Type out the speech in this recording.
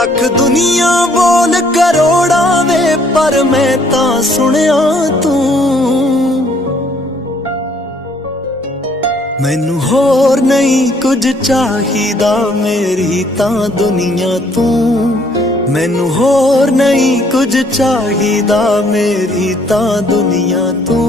लख दुनिया बोल करोड़ा वे पर मैं तां सुनिया तू। मैनू होर नहीं कुछ चाहिदा मेरी तां दुनिया तू। मैनू होर नहीं कुछ चाहिदा मेरी तां दुनिया तू।